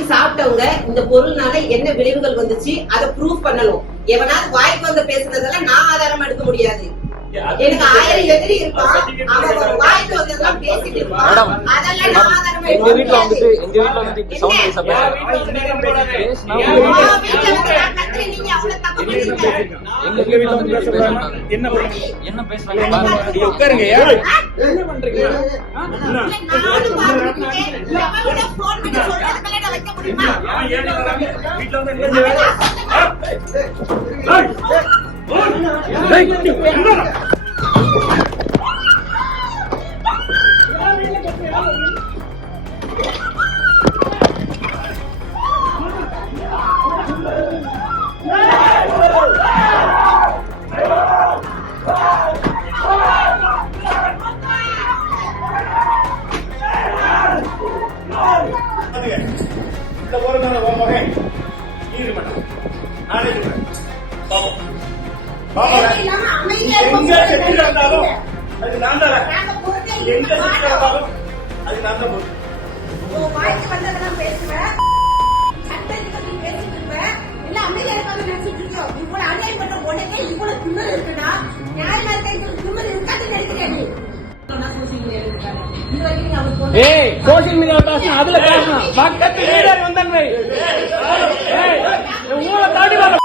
வாங்கி சாப்பிட்டவங்க இந்த பொருள்னால என்ன விளைவுகள் வந்துச்சு அதை ப்ரூவ் பண்ணணும். எவனாவது வாய்க்கு வந்து பேசுனதெல்லாம் நான் ஆதாரமா எடுக்க முடியாது. எனக்கு 1000 எதிரி இருப்பான், அவன் ஒரு வாய்க்கு வந்ததெல்லாம் பேசிட்டு இருப்பான், அதெல்லாம் நான் ஆதாரமா எடுக்க முடியாது. எங்க வீட்டுல வந்து இப்படி சவுண்ட் பேச வீட்டுல வந்து நான் கத்துறேன், நீங்க அவ்வளவு தப்பு பண்ணீங்க. எங்க வீட்டுல வந்து என்ன பேசுறாங்க உட்காருங்க. என்ன பண்றீங்க? நானும் பாத்துட்டு எவனோட போன் பண்ணி சொல்றதுக்கெல்லாம் நான் வைக்க முடியுமா? இந்த ஒரு நாள் மகன் நீதிமன்றம் நானே சொல்றேன். எங்க செட்டில் இருந்தாலும் அது நான் தான். எங்க செட்டில் இருந்தாலும் அது நான் தான். வாய்க்கு வந்ததெல்லாம் பேசுவேன், சட்டத்தை பத்தி பேசிட்டு இருப்பேன், எல்லாம் அமைதியா இருக்காது நினைச்சிட்டு இருக்கோம். இவ்வளவு அநியாயம் பண்ற உடனே இவ்வளவு திமிரு இருக்குன்னா நியாயமா இருக்க திமிரு இருக்காதுன்னு நினைக்கிறேன். சோசியல் மீடியால பேசணும், அதுல பேசணும். பக்கத்து லீடர் வந்தன்மை ஊரை தாண்டி வர